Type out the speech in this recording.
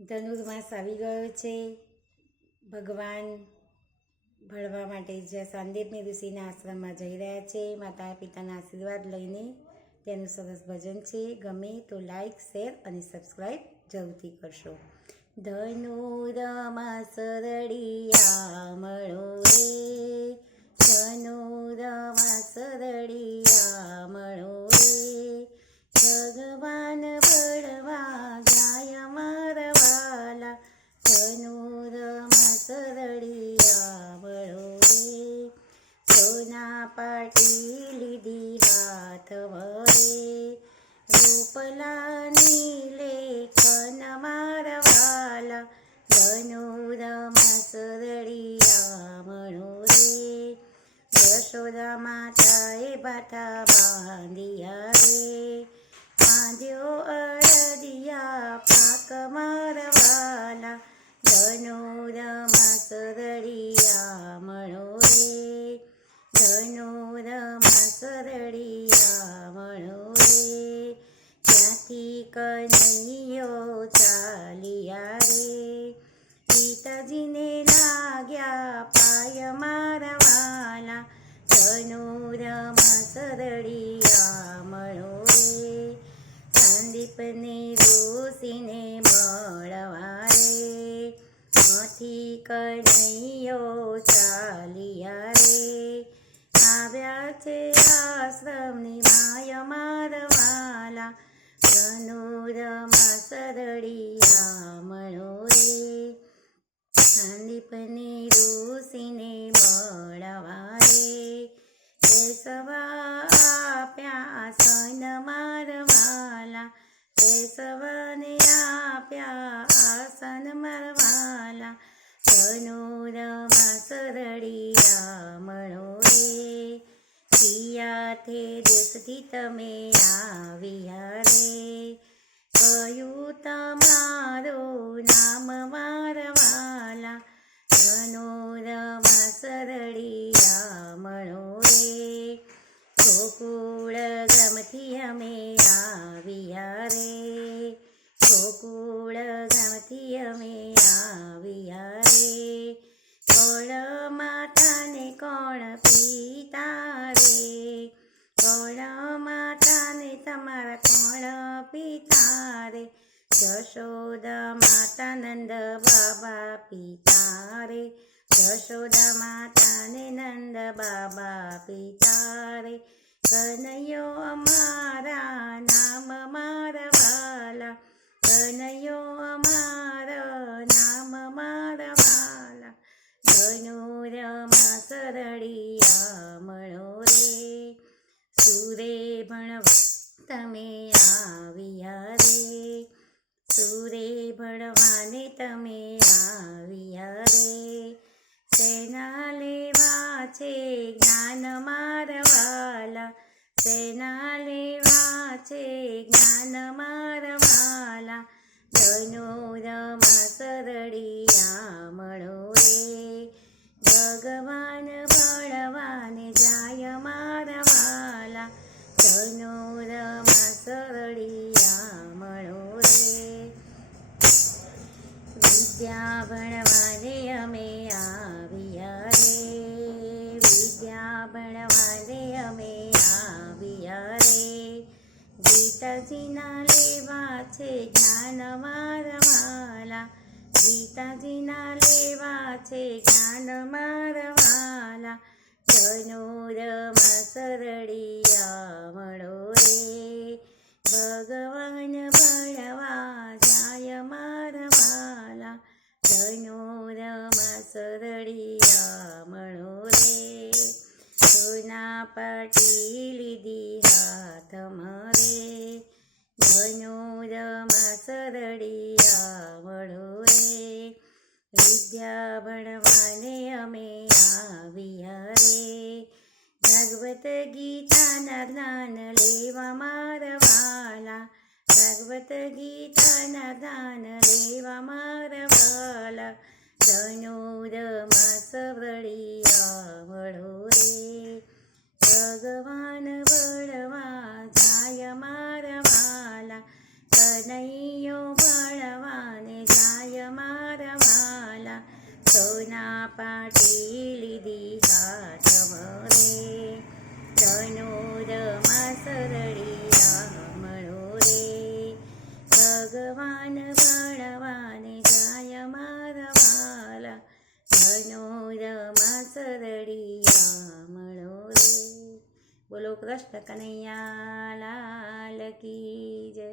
ધનુર્માસ આવી ગયો છે. ભગવાન ભણવા માટે જ્યાં સાંદીપની ઋષિના આશ્રમમાં જઈ રહ્યા છે. માતા પિતાના આશીર્વાદ લઈને તેનું સરસ ભજન છે. ગમે તો લાઈક, શેર અને સબસ્ક્રાઈબ જરૂરથી કરશો. ધનુરમાસ રડિયા મળો રે, ધનુરમાસ રડિયા મળો રે, ભગવાન ભણવા જાય મારા વાલા, ધનુરમાસ રડિયા મળો રે, સોના પાટી લીધી હાથ વડે, રૂપલાની લેખન મારા વાલા, ધનુરમાસ રડિયા મળો રે, યશોદા માતાએ બાટા બાંધ્યા રે, બાંધ્યો અડદિયા પાક મારા વાલા, ધનુરમાસ રડિયા મળો રે, ધનુરમાસ રડિયા મળો રે, ત્યાંથી કનૈયો ચાલ્યા રે, પિતાજીને લાગ્યા પાય મારા વાલા, ધનુરમાસ રડિયા મળો રે, સાંદીપની ઋષિને મળવા રે, ત્યાંથી કનૈયો ચાલ્યા રે, આવ્યા છે આશ્રમની માય મારા વાલા, ધનુરમાસ રડિયા મળો રે, સાંદીપની ઋષિને મળવા રે, બેસવા આપ્યા આસન મારા વાલા, બેસવાને આપ્યા આસન મારા વાલા, ધનુરમાસ રડિયા મળો રે, પિયાથે દેશથી તમે આવ્યા રે, કયું તમારું નામ મારા વાલા, ધનુરમાસ રડિયા મળો રે, ગોકુળ ગામથી અમે આવ્યા રે, ગોકુળ ગામથી અમે આવ્યા રે, કોણ માતાને કોણ પિતા રે, કોણ માતાને તમારા કોણ પિતા રે, જશોદા માતા નંદ બાબા પિતા રે, જશોદા માતાને નંદ બાબા પિતા રે, કનૈયો અમારા નામ મારા વાલા, કનૈયો અમારા નામ મારા વાલા, ધનુરમાસ રડિયા મળો રે, સુરે ભણવા તમે આવ્યા રે, સુરે ભણવાને તમે આવ્યા રે, શેના લેવા છે જ્ઞાન મારા વાલા, શેના લેવા છે જ્ઞાન મારા વાલા, ધનુરમાસ રડિયા મળો રે, ભગવાન ભણવાને જાય મારા વાલા, ધનુરમાસ રડિયા મળો રે, વિદ્યા ભણવાને અમે આવ્યા રે, વિદ્યા ભણવાને અમે આવ્યા રે, ગીતાજીના લેવા છે જ્ઞાન મારા વાલા, ગીતાજીના લેવા છે જ્ઞાન મારા વાલા, ધનુરમાસ રડિયા મળો રે, ભગવાન ભણવા જાય મારા વાલા, ધનુરમાસ રડિયા મળો રે, સોના પાટી લીધી હાથમાં રે, ધનુરમાસ રડિયા મળો રે, વિદ્યા ભણવાને અમે આવ્યા રે, ભાગવત ગીતાના જ્ઞાન લેવા મારા વાલા, ભાગવત ગીતાના જ્ઞાન લેવા મારા વાલા, ધનુરમાસ રડિયા મળો રે, ભગવાન ભણવા જાય મારા વાલા, કનૈયો ભણવાને જાય જાય મારા વાલા, સોના પાટી લીધી હાથમાં રે, ધનુરમાં સરળી રામણો રે, ભગવાન ભણવાને જાય મારા વાલા, ધનુરમાં સરળી રામણો રે. બોલો કૃષ્ણ કનૈયા લાલ કી જય.